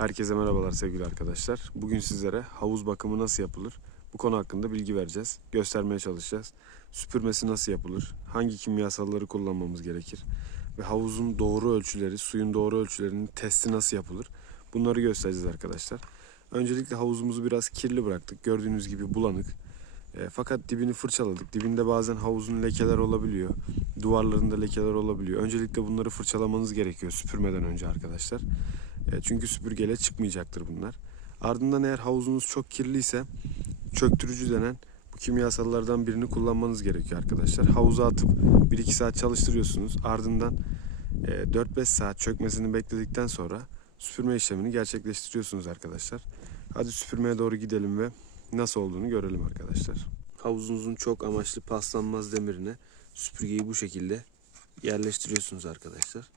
Herkese merhabalar sevgili arkadaşlar. Bugün sizlere havuz bakımı nasıl yapılır? Bu konu hakkında bilgi vereceğiz. Göstermeye çalışacağız. Süpürmesi nasıl yapılır? Hangi kimyasalları kullanmamız gerekir? Ve havuzun doğru ölçüleri, suyun doğru ölçülerinin testi nasıl yapılır? Bunları göstereceğiz arkadaşlar. Öncelikle havuzumuzu biraz kirli bıraktık. Gördüğünüz gibi bulanık. E, fakat dibini fırçaladık. Dibinde bazen havuzun lekeler olabiliyor. Duvarlarında lekeler olabiliyor. Öncelikle bunları fırçalamanız gerekiyor süpürmeden önce arkadaşlar. E, çünkü süpürgeyle çıkmayacaktır bunlar. Ardından eğer havuzunuz çok kirliyse çöktürücü denen bu kimyasallardan birini kullanmanız gerekiyor arkadaşlar. Havuza atıp 1-2 saat çalıştırıyorsunuz. Ardından e, 4-5 saat çökmesini bekledikten sonra süpürme işlemini gerçekleştiriyorsunuz arkadaşlar. Hadi süpürmeye doğru gidelim ve nasıl olduğunu görelim arkadaşlar. Havuzunuzun çok amaçlı paslanmaz demirine süpürgeyi bu şekilde yerleştiriyorsunuz arkadaşlar.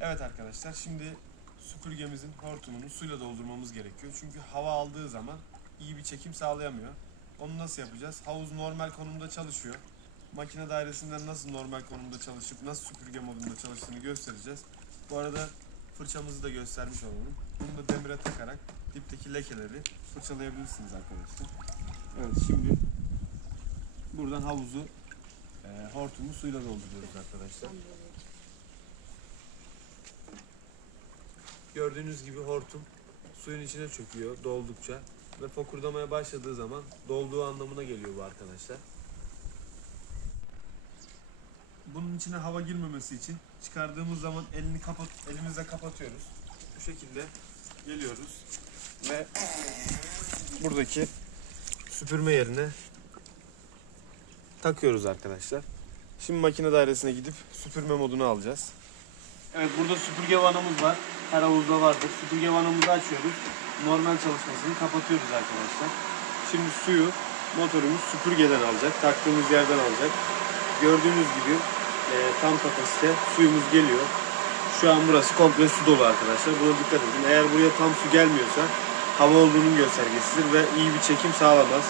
Evet arkadaşlar şimdi süpürgemizin hortumunu suyla doldurmamız gerekiyor. Çünkü hava aldığı zaman iyi bir çekim sağlayamıyor. Onu nasıl yapacağız? Havuz normal konumda çalışıyor. Makine dairesinden nasıl normal konumda çalışıp nasıl süpürge modunda çalıştığını göstereceğiz. Bu arada fırçamızı da göstermiş olalım. Bunu da demire takarak dipteki lekeleri fırçalayabilirsiniz arkadaşlar. Evet şimdi buradan havuzu e, hortumu suyla dolduruyoruz arkadaşlar. Gördüğünüz gibi hortum suyun içine çöküyor doldukça ve fokurdamaya başladığı zaman dolduğu anlamına geliyor bu arkadaşlar. Bunun içine hava girmemesi için çıkardığımız zaman elini kapat elimizle kapatıyoruz. Bu şekilde geliyoruz ve buradaki süpürme yerine takıyoruz arkadaşlar. Şimdi makine dairesine gidip süpürme modunu alacağız. Evet burada süpürge vanamız var. Her havuzda vardır. Süpürge vanamızı açıyoruz. Normal çalışmasını kapatıyoruz arkadaşlar. Şimdi suyu motorumuz süpürgeden alacak. Taktığımız yerden alacak. Gördüğünüz gibi e, tam kapasite suyumuz geliyor. Şu an burası komple su dolu arkadaşlar. Buna dikkat edin. Eğer buraya tam su gelmiyorsa hava olduğunun göstergesidir ve iyi bir çekim sağlamaz.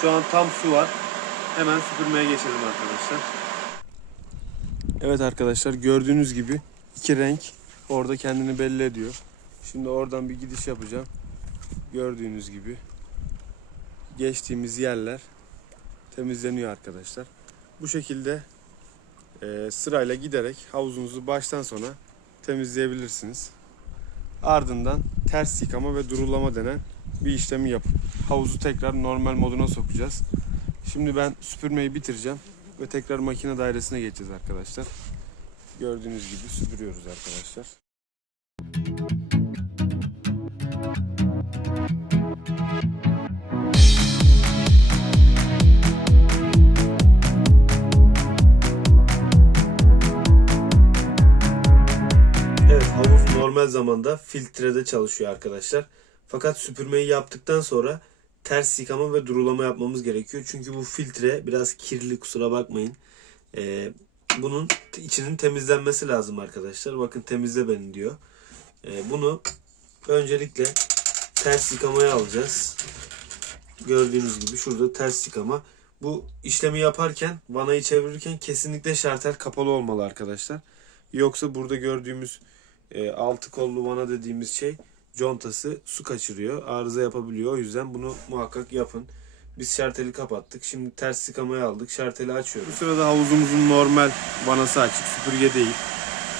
Şu an tam su var. Hemen süpürmeye geçelim arkadaşlar. Evet arkadaşlar gördüğünüz gibi iki renk orada kendini belli ediyor. Şimdi oradan bir gidiş yapacağım. Gördüğünüz gibi geçtiğimiz yerler temizleniyor arkadaşlar. Bu şekilde e, sırayla giderek havuzunuzu baştan sona temizleyebilirsiniz. Ardından ters yıkama ve durulama denen bir işlemi yapıp havuzu tekrar normal moduna sokacağız. Şimdi ben süpürmeyi bitireceğim ve tekrar makine dairesine geçeceğiz arkadaşlar. Gördüğünüz gibi süpürüyoruz arkadaşlar. Evet havuz normal zamanda filtrede çalışıyor arkadaşlar. Fakat süpürmeyi yaptıktan sonra ters yıkama ve durulama yapmamız gerekiyor. Çünkü bu filtre biraz kirli kusura bakmayın. Ee, bunun içinin temizlenmesi lazım arkadaşlar. Bakın temizle beni diyor. Ee, bunu öncelikle ters yıkamaya alacağız. Gördüğünüz gibi şurada ters yıkama. Bu işlemi yaparken vanayı çevirirken kesinlikle şartel kapalı olmalı arkadaşlar. Yoksa burada gördüğümüz e, altı kollu vana dediğimiz şey contası su kaçırıyor. Arıza yapabiliyor. O yüzden bunu muhakkak yapın. Biz şarteli kapattık. Şimdi ters yıkamaya aldık. Şarteli açıyoruz. Bu sırada havuzumuzun normal vanası açık. Süpürge değil.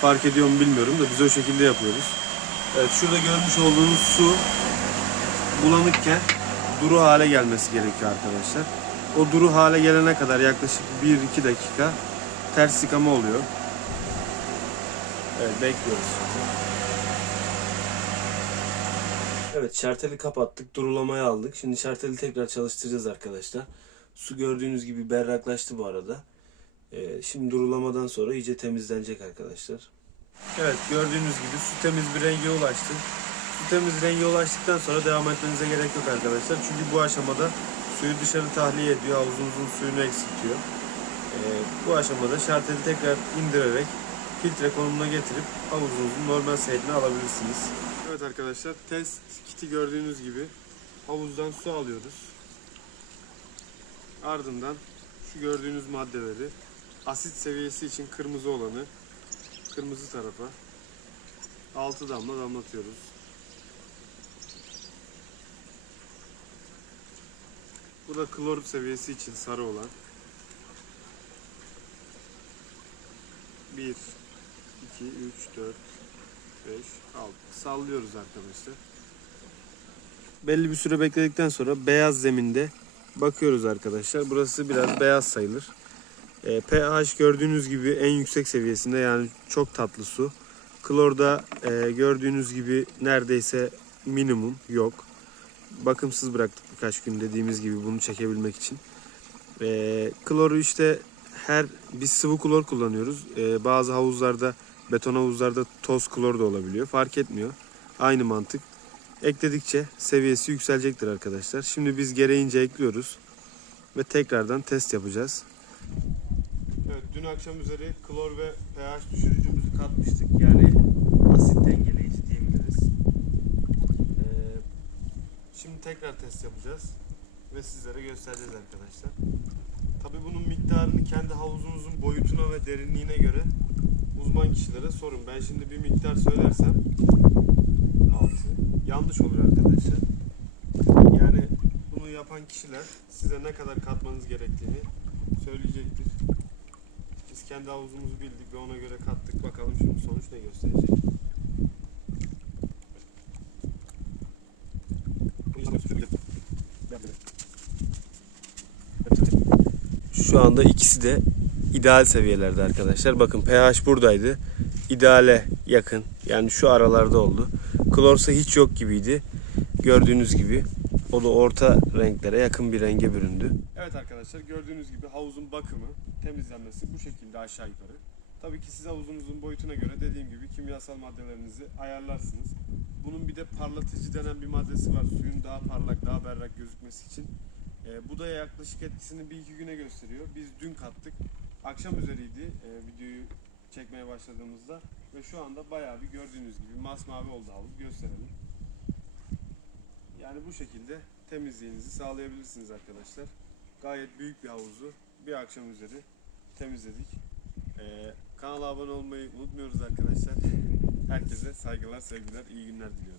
Fark ediyor mu bilmiyorum da biz o şekilde yapıyoruz. Evet şurada görmüş olduğunuz su bulanıkken duru hale gelmesi gerekiyor arkadaşlar. O duru hale gelene kadar yaklaşık 1-2 dakika ters yıkama oluyor. Evet bekliyoruz. Evet şarteli kapattık. Durulamaya aldık. Şimdi şarteli tekrar çalıştıracağız arkadaşlar. Su gördüğünüz gibi berraklaştı bu arada. Ee, şimdi durulamadan sonra iyice temizlenecek arkadaşlar. Evet gördüğünüz gibi su temiz bir renge ulaştı. Su temiz renge ulaştıktan sonra devam etmenize gerek yok arkadaşlar. Çünkü bu aşamada suyu dışarı tahliye ediyor. Havuzunuzun suyunu eksiltiyor. Ee, bu aşamada şarteli tekrar indirerek filtre konumuna getirip havuzunuzun normal seyrini alabilirsiniz. Evet arkadaşlar test kiti gördüğünüz gibi havuzdan su alıyoruz. Ardından şu gördüğünüz maddeleri asit seviyesi için kırmızı olanı kırmızı tarafa 6 damla damlatıyoruz. Bu da klor seviyesi için sarı olan. 1 2 3 4 5 6 sallıyoruz arkadaşlar. Belli bir süre bekledikten sonra beyaz zeminde bakıyoruz arkadaşlar. Burası biraz beyaz sayılır. E, pH gördüğünüz gibi en yüksek seviyesinde yani çok tatlı su. Klorda e, gördüğünüz gibi neredeyse minimum yok. Bakımsız bıraktık birkaç gün dediğimiz gibi bunu çekebilmek için. E, kloru işte her biz sıvı klor kullanıyoruz. E, bazı havuzlarda beton havuzlarda toz klor da olabiliyor. Fark etmiyor. Aynı mantık. Ekledikçe seviyesi yükselecektir arkadaşlar. Şimdi biz gereğince ekliyoruz ve tekrardan test yapacağız. Evet, dün akşam üzeri klor ve pH düşürücümüzü katmıştık. Yani asit dengeleyici diyebiliriz. Ee, şimdi tekrar test yapacağız ve sizlere göstereceğiz arkadaşlar. Tabii bunun miktarını kendi havuzunuzun boyutuna ve derinliğine göre uzman kişilere sorun. Ben şimdi bir miktar söylersem 6 yanlış olur arkadaşlar. Yani bunu yapan kişiler size ne kadar katmanız gerektiğini söyleyecektir. Biz kendi havuzumuzu bildik ve ona göre kattık. Bakalım şimdi sonuç ne gösterecek. Şu anda ikisi de ideal seviyelerde arkadaşlar. Bakın pH buradaydı. İdeale yakın. Yani şu aralarda oldu. Klorsa hiç yok gibiydi. Gördüğünüz gibi o da orta renklere yakın bir renge büründü. Evet arkadaşlar gördüğünüz gibi havuzun bakımı, temizlenmesi bu şekilde aşağı yukarı. Tabii ki siz havuzunuzun boyutuna göre dediğim gibi kimyasal maddelerinizi ayarlarsınız. Bunun bir de parlatıcı denen bir maddesi var. Suyun daha parlak, daha berrak gözükmesi için. Ee, bu da yaklaşık etkisini bir iki güne gösteriyor. Biz dün kattık. Akşam üzeriydi e, videoyu çekmeye başladığımızda. Ve şu anda bayağı bir gördüğünüz gibi masmavi oldu havuz. Gösterelim. Yani bu şekilde temizliğinizi sağlayabilirsiniz arkadaşlar. Gayet büyük bir havuzu bir akşam üzeri temizledik. Ee, kanala abone olmayı unutmuyoruz arkadaşlar. Herkese saygılar, sevgiler, iyi günler diliyorum.